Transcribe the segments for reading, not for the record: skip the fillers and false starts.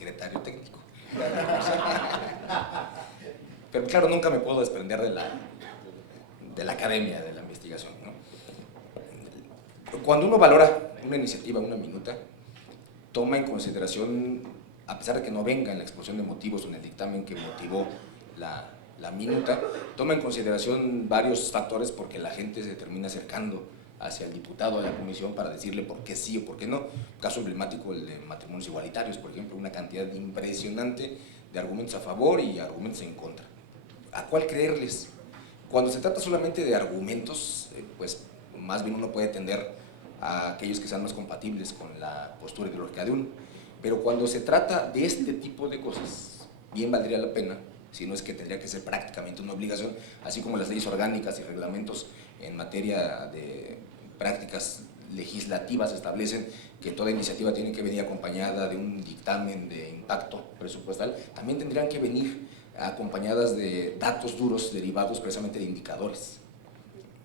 secretario técnico. Pero claro, nunca me puedo desprender de la academia, de la investigación, ¿no? Cuando uno valora una iniciativa, una minuta, toma en consideración, a pesar de que no venga en la exposición de motivos o en el dictamen que motivó la minuta, toma en consideración varios factores porque la gente se termina acercando hacia el diputado de la comisión para decirle por qué sí o por qué no. Caso emblemático, el de matrimonios igualitarios, por ejemplo, una cantidad impresionante de argumentos a favor y argumentos en contra. ¿A cuál creerles? Cuando se trata solamente de argumentos, pues más bien uno puede tender a aquellos que sean más compatibles con la postura ideológica de uno. Pero cuando se trata de este tipo de cosas, bien valdría la pena, si no es que tendría que ser prácticamente una obligación, así como las leyes orgánicas y reglamentos en materia de prácticas legislativas establecen que toda iniciativa tiene que venir acompañada de un dictamen de impacto presupuestal, también tendrían que venir acompañadas de datos duros derivados precisamente de indicadores.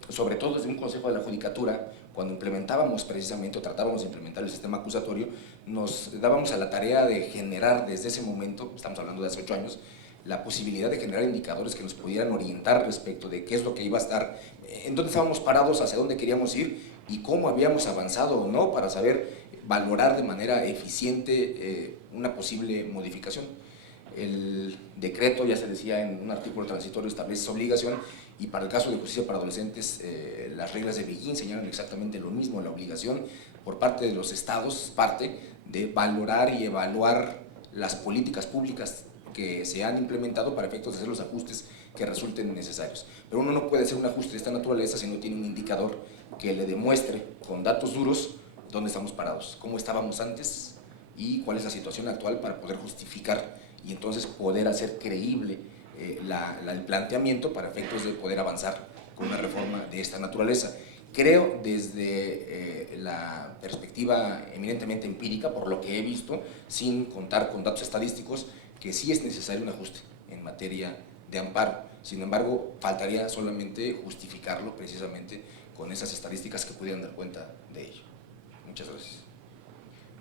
Sobre todo desde un consejo de la judicatura, cuando implementábamos precisamente o tratábamos de implementar el sistema acusatorio, nos dábamos a la tarea de generar desde ese momento, estamos hablando de hace 8 años, la posibilidad de generar indicadores que nos pudieran orientar respecto de qué es lo que iba a estar, en dónde estábamos parados, hacia dónde queríamos ir y cómo habíamos avanzado o no para saber valorar de manera eficiente una posible modificación. El decreto, ya se decía en un artículo transitorio, establece esa obligación y para el caso de justicia para adolescentes las reglas de Beijing señalan exactamente lo mismo, la obligación por parte de los estados, parte de valorar y evaluar las políticas públicas que se han implementado para efectos de hacer los ajustes que resulten necesarios. Pero uno no puede hacer un ajuste de esta naturaleza si no tiene un indicador que le demuestre con datos duros dónde estamos parados, cómo estábamos antes y cuál es la situación actual para poder justificar y entonces poder hacer creíble el planteamiento para efectos de poder avanzar con una reforma de esta naturaleza. Creo desde la perspectiva eminentemente empírica, por lo que he visto, sin contar con datos estadísticos, que sí es necesario un ajuste en materia de amparo. Sin embargo, faltaría solamente justificarlo precisamente con esas estadísticas que pudieran dar cuenta de ello. Muchas gracias.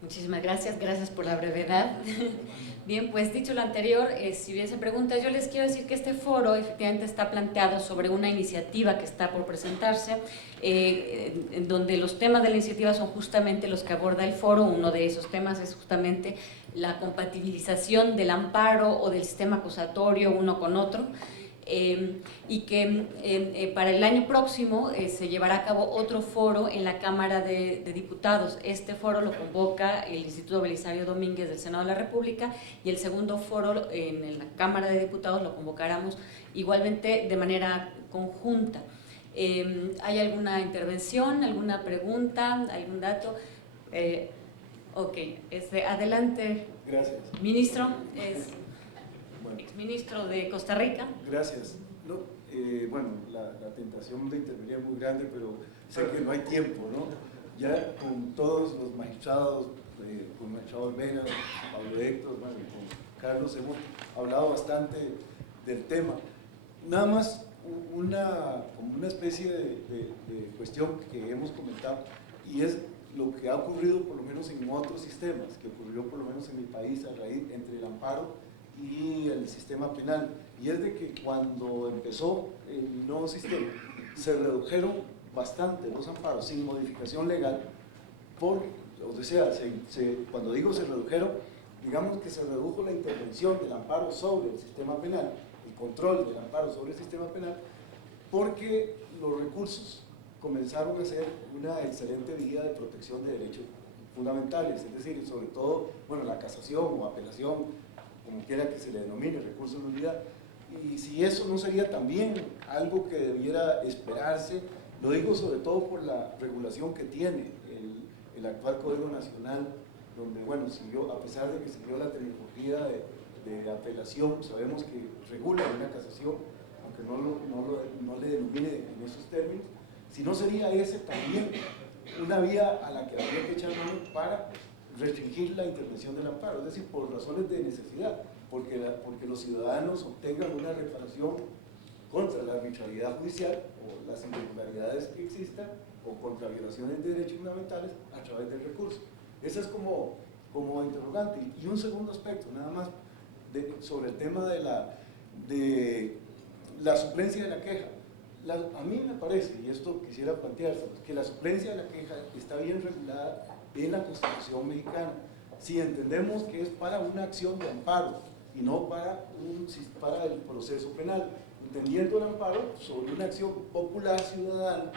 Muchísimas gracias, gracias por la brevedad. Bien, pues dicho lo anterior, si hubiese preguntas, yo les quiero decir que este foro efectivamente está planteado sobre una iniciativa que está por presentarse, en donde los temas de la iniciativa son justamente los que aborda el foro. Uno de esos temas es justamente la compatibilización del amparo o del sistema acusatorio uno con otro. Y que para el año próximo se llevará a cabo otro foro en la Cámara de Diputados. Este foro lo convoca el Instituto Belisario Domínguez del Senado de la República y el segundo foro en la Cámara de Diputados lo convocaremos igualmente de manera conjunta. ¿Hay alguna intervención, alguna pregunta, algún dato? Ok, adelante. Gracias. Ministro, exministro de Costa Rica. Gracias. No, bueno, la tentación de intervenir es muy grande, pero sé que no hay tiempo, ¿no? Ya con todos los magistrados, con el magistrado Mena, Pablo Héctor, bueno, con Carlos hemos hablado bastante del tema. Nada más como una especie de cuestión que hemos comentado, y es lo que ha ocurrido por lo menos en otros sistemas, que ocurrió por lo menos en mi país a raíz entre el amparo y el sistema penal, y es de que cuando empezó el nuevo sistema se redujeron bastante los amparos sin modificación legal, o sea, cuando digo se redujeron, digamos que se redujo la intervención del amparo sobre el sistema penal, el control del amparo sobre el sistema penal, porque los recursos comenzaron a ser una excelente vía de protección de derechos fundamentales, es decir, sobre todo, bueno, la casación o apelación, como quiera que se le denomine, recurso de nulidad. Y si eso no sería también algo que debiera esperarse, lo digo sobre todo por la regulación que tiene el actual Código Nacional, donde, bueno, a pesar de que siguió la terminología de apelación, sabemos que regula una casación, aunque no le denomine en esos términos, si no sería ese también una vía a la que habría que echar mano para restringir la intervención del amparo, es decir, por razones de necesidad, porque los ciudadanos obtengan una reparación contra la arbitrariedad judicial o las irregularidades que existan o contra violaciones de derechos fundamentales a través del recurso. Esa es como como interrogante. Y un segundo aspecto, nada más, sobre el tema de la suplencia de la queja. A mí me parece, y esto quisiera planteárselo, que la suplencia de la queja está bien regulada en la Constitución mexicana. Si entendemos que es para una acción de amparo y no para el proceso penal, entendiendo el amparo sobre una acción popular ciudadana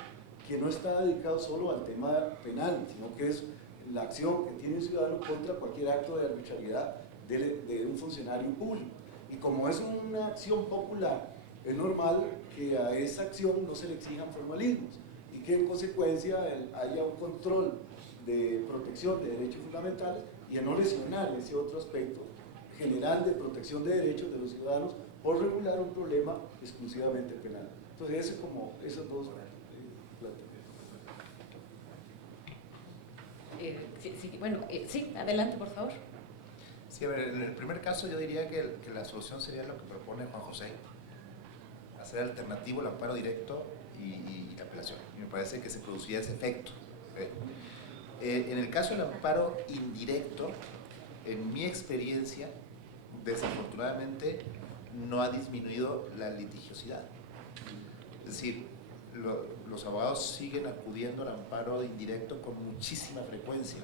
que no está dedicado solo al tema penal, sino que es la acción que tiene un ciudadano contra cualquier acto de arbitrariedad de un funcionario público. Y como es una acción popular, es normal que a esa acción no se le exijan formalismos y que en consecuencia haya un control de protección de derechos fundamentales y a no lesionar ese otro aspecto general de protección de derechos de los ciudadanos por regular un problema exclusivamente penal. Entonces, esos dos sí, adelante, por favor. Sí, a ver, en el primer caso yo diría que la solución sería lo que propone Juan José, hacer alternativo el amparo directo y la apelación. Y me parece que se producía ese efecto. En el caso del amparo indirecto, en mi experiencia, desafortunadamente no ha disminuido la litigiosidad. Es decir, los abogados siguen acudiendo al amparo indirecto con muchísima frecuencia,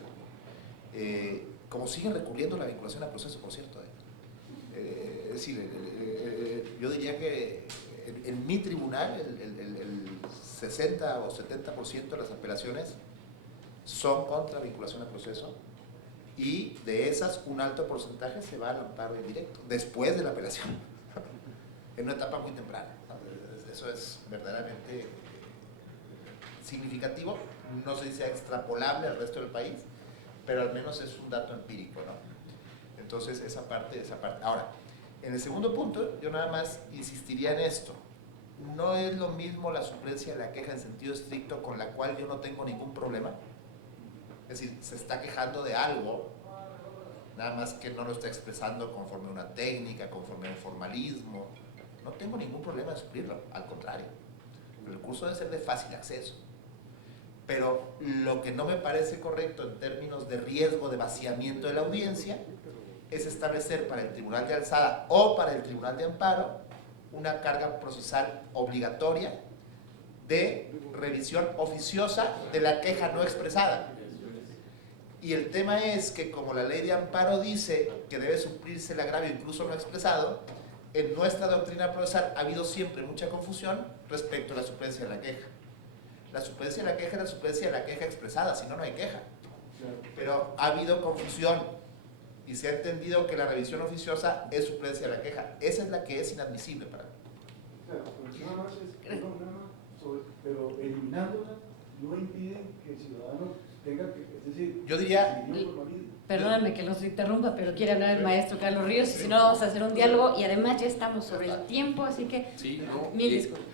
como siguen recurriendo a la vinculación al proceso, por cierto. Es decir, yo diría que en mi tribunal el 60 o 70% de las apelaciones son contra vinculación al proceso, y de esas un alto porcentaje se va al amparo indirecto, después de la apelación, en una etapa muy temprana. Eso es verdaderamente significativo, no sé si sea extrapolable al resto del país, pero al menos es un dato empírico, ¿no? Entonces, esa parte. Ahora, en el segundo punto, yo nada más insistiría en esto. No es lo mismo la suplencia de la queja en sentido estricto, con la cual yo no tengo ningún problema. Es decir, se está quejando de algo, nada más que no lo está expresando conforme a una técnica, conforme a un formalismo. No tengo ningún problema en suplirlo, al contrario. El recurso debe ser de fácil acceso. Pero lo que no me parece correcto en términos de riesgo de vaciamiento de la audiencia es establecer para el tribunal de alzada o para el tribunal de amparo una carga procesal obligatoria de revisión oficiosa de la queja no expresada. Y el tema es que, como la ley de amparo dice que debe suplirse el agravio incluso no expresado, en nuestra doctrina procesal ha habido siempre mucha confusión respecto a la suplencia de la queja. La suplencia de la queja es la suplencia de la queja expresada, si no, no hay queja. Pero ha habido confusión y se ha entendido que la revisión oficiosa es suplencia de la queja. Esa es la que es inadmisible para mí. Claro, pero eliminándola no impide que el ciudadano tenga que, es decir, yo diría, perdóname que los interrumpa, pero quiere hablar el maestro Carlos Ríos, y si no vamos a hacer un diálogo, y además ya estamos sobre el tiempo, así que sí, no, mil disculpas.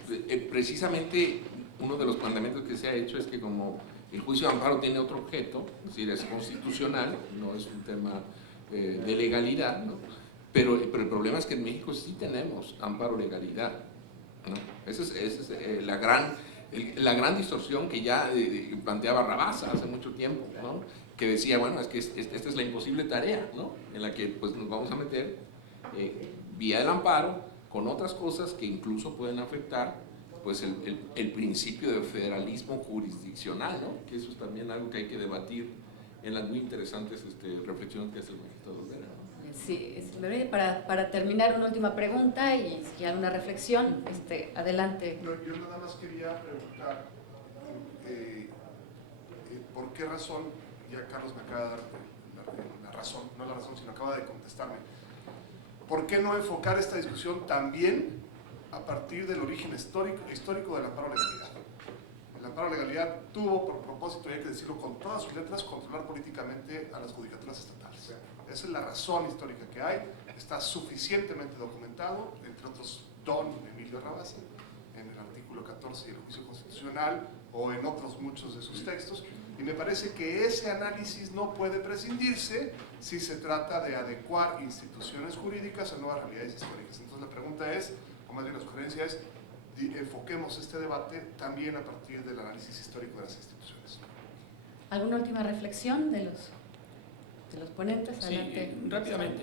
Precisamente uno de los planteamientos que se ha hecho es que como el juicio de amparo tiene otro objeto, es decir, es constitucional, no es un tema de legalidad, ¿no? Pero el problema es que en México sí tenemos amparo legalidad, ¿no? Esa es la gran distorsión que ya planteaba Rabasa hace mucho tiempo, ¿no? Que decía, bueno, es que esta es la imposible tarea, ¿no? En la que pues, nos vamos a meter vía el amparo con otras cosas que incluso pueden afectar pues, el principio de federalismo jurisdiccional, ¿no? Que eso es también algo que hay que debatir en las muy interesantes reflexiones que hace el magistrado Vera, ¿no? Sí, para terminar, una última pregunta y si hay una reflexión, adelante. Yo nada más quería preguntar por qué razón, ya Carlos me acaba de dar la razón, no la razón, sino acaba de contestarme, ¿por qué no enfocar esta discusión también a partir del origen histórico del amparo legalidad? El amparo legalidad tuvo por propósito, y hay que decirlo con todas sus letras, controlar políticamente a las judicaturas estatales. Esa es la razón histórica que hay, está suficientemente documentado, entre otros don Emilio Rabasa, en el artículo 14 del juicio constitucional o en otros muchos de sus textos, y me parece que ese análisis no puede prescindirse si se trata de adecuar instituciones jurídicas a nuevas realidades históricas. Entonces la pregunta es, o más bien la sugerencia es, enfoquemos este debate también a partir del análisis histórico de las instituciones. ¿Alguna última reflexión de los de los ponentes. Sí, Adelante. rápidamente.